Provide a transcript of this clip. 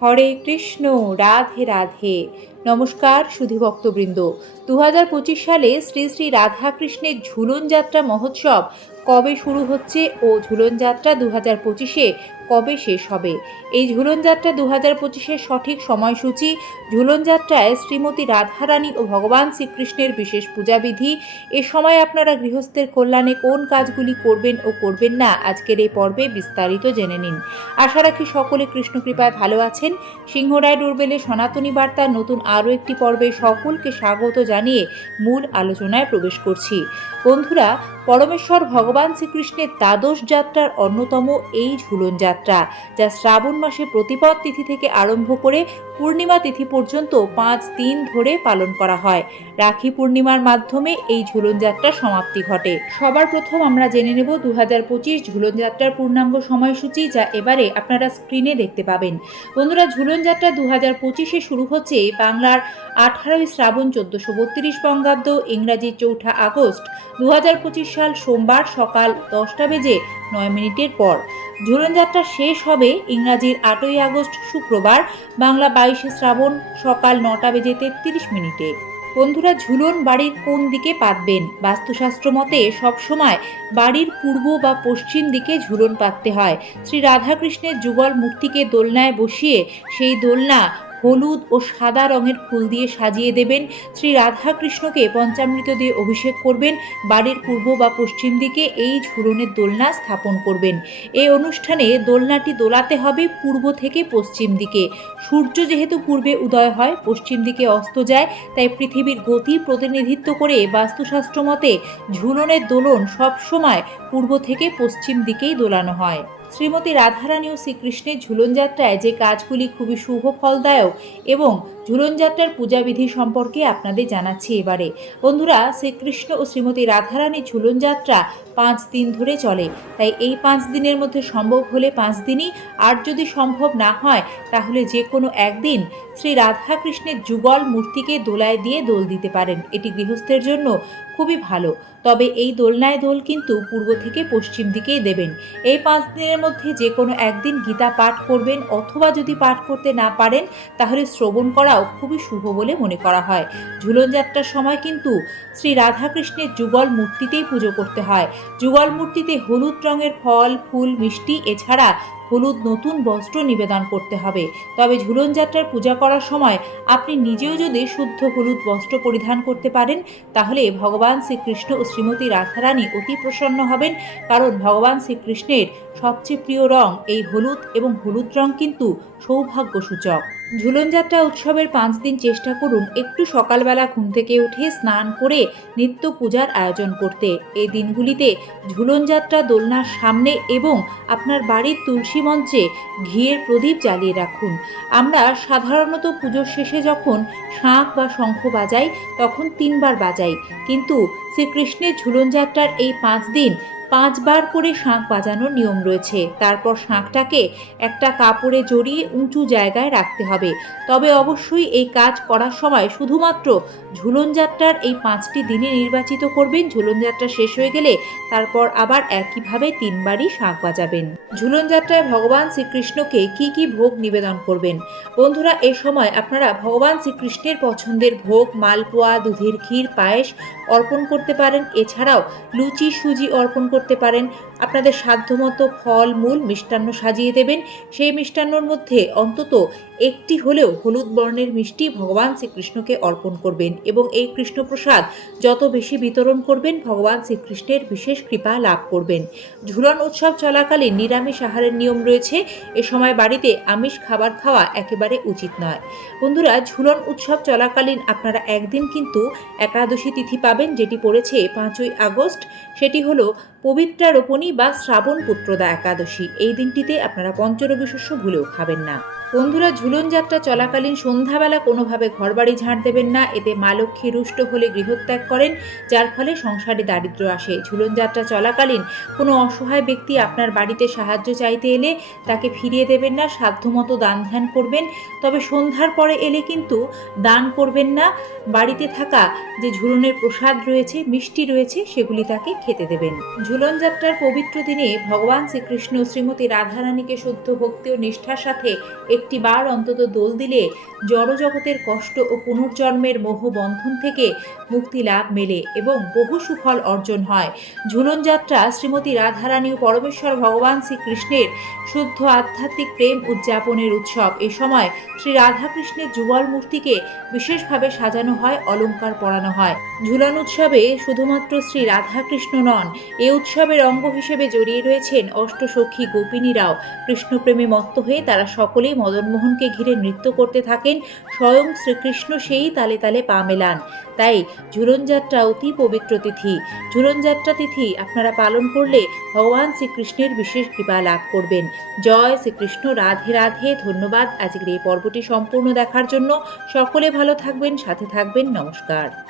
হরে কৃষ্ণ, রাধে রাধে। নমস্কার সুধীভক্তবৃন্দ দু হাজার পঁচিশ সালে শ্রী শ্রী রাধাকৃষ্ণের ঝুলন যাত্রা মহোৎসব কবে শুরু হচ্ছে ও ঝুলন যাত্রা দু হাজার পঁচিশে কবে শেষ হবে? এই ঝুলনযাত্রা দু হাজার পঁচিশের সঠিক সময়সূচি। ঝুলনযাত্রায় শ্রীমতী রাধারানী ও ভগবান শ্রীকৃষ্ণের বিশেষ পূজাবিধি। এ সময় আপনারা গৃহস্থের কল্যাণে কোন কাজগুলি করবেন ও করবেন না, আজকের এই পর্বে বিস্তারিত জেনে নিন। আশা রাখি সকলে কৃষ্ণকৃপায় ভালো আছেন। সিংহরায় ডোরবেলের সনাতনী বার্তার নতুন আরও একটি পর্বে সকলকে স্বাগত জানিয়ে মূল আলোচনায় প্রবেশ করছি। বন্ধুরা, পরমেশ্বর ভগবান শ্রীকৃষ্ণের দ্বাদশ যাত্রার অন্যতম এই ঝুলন যাত্রা। যা শ্রাবণ মাসে প্রতিপদ তিথি থেকে আরম্ভ করে পূর্ণিমা তিথি পর্যন্ত পাঁচ দিন ধরে পালন করা হয়। রাখি পূর্ণিমার মাধ্যমে এই ঝুলন যাত্রার সমাপ্তি ঘটে। সবার প্রথম আমরা জেনে নেব দু হাজার পঁচিশ ঝুলন যাত্রার পূর্ণাঙ্গ সময়সূচি যা এবারে আপনারা স্ক্রিনে দেখতে পাবেন। বন্ধুরা, ঝুলন যাত্রা দু হাজার পঁচিশে শুরু হচ্ছে বাংলার আঠারোই শ্রাবণ চোদ্দশো বত্রিশ বঙ্গাব্দ, ইংরাজি চৌঠা আগস্ট। দু হাজার পঁচিশ সাল সোমবার সকাল দশটা বেজে নয় মিনিটের পর। ঝুলন যাত্রা শেষ হবে ইংরাজির আটই আগস্ট শুক্রবার, বাংলা বাইশে শ্রাবণ সকাল নটা বেজে তেত্রিশ মিনিটে। বন্ধুরা, ঝুলন বাড়ির কোন দিকে পাতবেন? বাস্তুশাস্ত্র মতে, সবসময় বাড়ির পূর্ব বা পশ্চিম দিকে ঝুলন পাততে হয়। শ্রী রাধাকৃষ্ণের যুগল মূর্তিকে দোলনায় বসিয়ে সেই দোলনা হলুদ ও সাদা রঙের ফুল দিয়ে সাজিয়ে দেবেন। শ্রী রাধাকৃষ্ণকে পঞ্চামৃত দিয়ে অভিষেক করবেন। বাড়ির পূর্ব বা পশ্চিম দিকে এই ঝুলনের দোলনা স্থাপন করবেন। এই অনুষ্ঠানে দোলনাটি দোলাতে হবে পূর্ব থেকে পশ্চিম দিকে। সূর্য যেহেতু পূর্বে উদয় হয়, পশ্চিম দিকে অস্ত যায়, তাই পৃথিবীর গতি প্রতিনিধিত্ব করে বাস্তুশাস্ত্র মতে ঝুলনের দোলন সবসময় পূর্ব থেকে পশ্চিম দিকেই দোলানো হয়। শ্রীমতী রাধারানী ও শ্রীকৃষ্ণের ঝুলনযাত্রায় যে কাজগুলি খুবই শুভ ফলদায়ক এবং ঝুলন যাত্রার পূজাবিধি সম্পর্কে আপনাদের জানাচ্ছি এবারে। বন্ধুরা, শ্রীকৃষ্ণ ও শ্রীমতী রাধারানীর ঝুলন যাত্রা পাঁচ দিন ধরে চলে। তাই এই পাঁচ দিনের মধ্যে সম্ভব হলে পাঁচ দিনই, আর যদি সম্ভব না হয়, তাহলে যে কোনো একদিন শ্রী রাধাকৃষ্ণের যুগল মূর্তিকে দোলায় দিয়ে দোল দিতে পারেন। এটি গৃহস্থের জন্য খুবই ভালো। তবে এই দোলনায় দোল কিন্তু পূর্ব থেকে পশ্চিম দিকেই দেবেন। এই পাঁচ দিনের মধ্যে যে কোনো একদিন গীতা পাঠ করবেন, অথবা যদি পাঠ করতে না পারেন, তাহলে শ্রবণ করাও খুবই শুভ বলে মনে করা হয়। ঝুলন যাত্রার সময় কিন্তু শ্রী রাধাকৃষ্ণের যুগল মূর্তিতেই পুজো করতে হয়। যুগল মূর্তিতে হলুদ রঙের ফল, ফুল, মিষ্টি, এছাড়া হলুদ নতুন বস্ত্র নিবেদন করতে হবে। তবে ঝুলন যাত্রার পূজা করার সময় আপনি নিজেও যদি শুদ্ধ হলুদ বস্ত্র পরিধান করতে পারেন, তাহলে ভগবান শ্রীকৃষ্ণ ও শ্রীমতী রাধারানী অতি প্রসন্ন হবেন। কারণ ভগবান শ্রীকৃষ্ণের সবচেয়ে প্রিয় রং এই হলুদ এবং হলুদ রং কিন্তু সৌভাগ্য সূচক ঝুলন যাত্রা উৎসবের পাঁচ দিন চেষ্টা করুন একটু সকালবেলা ঘুম থেকে উঠে স্নান করে নিত্য পূজার আয়োজন করতে। এই দিনগুলিতে ঝুলন যাত্রা দোলনার সামনে এবং আপনার বাড়ির তুলসী মঞ্চে ঘিয়ের প্রদীপ জ্বালিয়ে রাখুন। আমরা সাধারণত পুজোর শেষে যখন শাঁখ বা শঙ্খ বাজাই, তখন তিনবার বাজাই। কিন্তু শ্রীকৃষ্ণের ঝুলন যাত্রার এই পাঁচ দিন পাঁচবার করে শাঁখ বাজানোর নিয়ম রয়েছে। তারপর শাঁখটাকে একটা কাপড়ে জড়িয়ে উঁচু জায়গায় রাখতে হবে। তবে অবশ্যই এই কাজ করার সময় শুধুমাত্র ঝুলন যাত্রার এই পাঁচটি দিনে নির্বাচিত করবেন। ঝুলন যাত্রা শেষ হয়ে গেলে তারপর আবার একইভাবে তিনবারই শাঁখ বাজাবেন। ঝুলন যাত্রায় ভগবান শ্রীকৃষ্ণকে কি কি ভোগ নিবেদন করবেন? বন্ধুরা, এ সময় আপনারা ভগবান শ্রীকৃষ্ণের পছন্দের ভোগ, মালপোয়া, দুধের ক্ষীর, পায়েস অর্পণ করতে পারেন। এছাড়াও লুচি, সুজি অর্পণ পারেন। আপনাদের সাধ্যমতো ফল, মূল মিষ্টান্ন সাজিয়ে দেবেন। সেই মিষ্টান্নর মধ্যে অন্তত একটি হলেও হলুদ বর্ণের মিষ্টি ভগবান শ্রীকৃষ্ণকে অর্পণ করবেন এবং এই কৃষ্ণপ্রসাদ যত বেশি বিতরণ করবেন, ভগবান শ্রীকৃষ্ণের বিশেষ কৃপা লাভ করবেন। ঝুলন উৎসব চলাকালীন নিরামিষ আহারের নিয়ম রয়েছে। এ সময় বাড়িতে আমিষ খাবার খাওয়া একেবারে উচিত নয়। বন্ধুরা, ঝুলন উৎসব চলাকালীন আপনারা একদিন কিন্তু একাদশী তিথি পাবেন, যেটি পড়েছে পাঁচই আগস্ট। সেটি হলো পবিত্রা রোপণী বা শ্রাবণ পুত্রদা একাদশী। এই দিনটিতে আপনারা পঞ্চরবি শস্য ভুলেও খাবেন না। বন্ধুরা, ঝুলন যাত্রা চলাকালীন সন্ধ্যাবেলা কোনোভাবে ঘরবাড়ি ঝাঁট দেবেন না। এতে মা লক্ষ্মী রুষ্ট হলে গৃহত্যাগ করেন, যার ফলে সংসারে দারিদ্র্য আসে। ঝুলন যাত্রা চলাকালীন কোনো অসহায় ব্যক্তি আপনার বাড়িতে সাহায্য চাইতে এলে তাকে ফিরিয়ে দেবেন না, সাধ্যমতো দান ধ্যান করবেন। তবে সন্ধ্যার পরে এলে কিন্তু দান করবেন না। বাড়িতে থাকা যে ঝুলনের প্রসাদ রয়েছে, মিষ্টি রয়েছে, সেগুলি তাকে খেতে দেবেন। ঝুলন যাত্রার পবিত্র দিনে ভগবান শ্রীকৃষ্ণ শ্রীমতী রাধারানীকে শুদ্ধ ভক্তি ও নিষ্ঠার সাথে একটি বার অন্তত দোল দিলে জড়জগতের কষ্ট ও পুনর্জন্মের মোহ বন্ধন থেকে মুক্তি লাভ মেলে এবং বহু সুফল অর্জন হয়। ঝুলন যাত্রা শ্রীমতী রাধারানী ও পরমেশ্বর ভগবান শ্রীকৃষ্ণের শুদ্ধ আধ্যাত্মিক প্রেম উদযাপনের উৎসব। এ সময় শ্রী রাধাকৃষ্ণের যুগল মূর্তিকে বিশেষভাবে সাজানো হয় অলংকার পরানো হয়। ঝুলন উৎসবে শুধুমাত্র শ্রী রাধাকৃষ্ণ নন, এ উৎসবের অঙ্গ হিসেবে জড়িয়ে রয়েছেন অষ্টসখী গোপিনীরাও কৃষ্ণপ্রেমে মত্ত হয়ে তারা সকলেই মদনমোহনকে ঘিরে নৃত্য করতে থাকেন। স্বয়ং শ্রীকৃষ্ণ সেই তালে তালে পা মেলান। তাই ঝুলনযাত্রা অতি পবিত্র তিথি। ঝুলনযাত্রা তিথি আপনারা পালন করলে ভগবান শ্রীকৃষ্ণের বিশেষ কৃপা লাভ করবেন। জয় শ্রীকৃষ্ণ, রাধে রাধে। ধন্যবাদ। আজকের এই পর্বটি সম্পূর্ণ দেখার জন্য সকলে ভালো থাকবেন, সাথে থাকবেন। নমস্কার।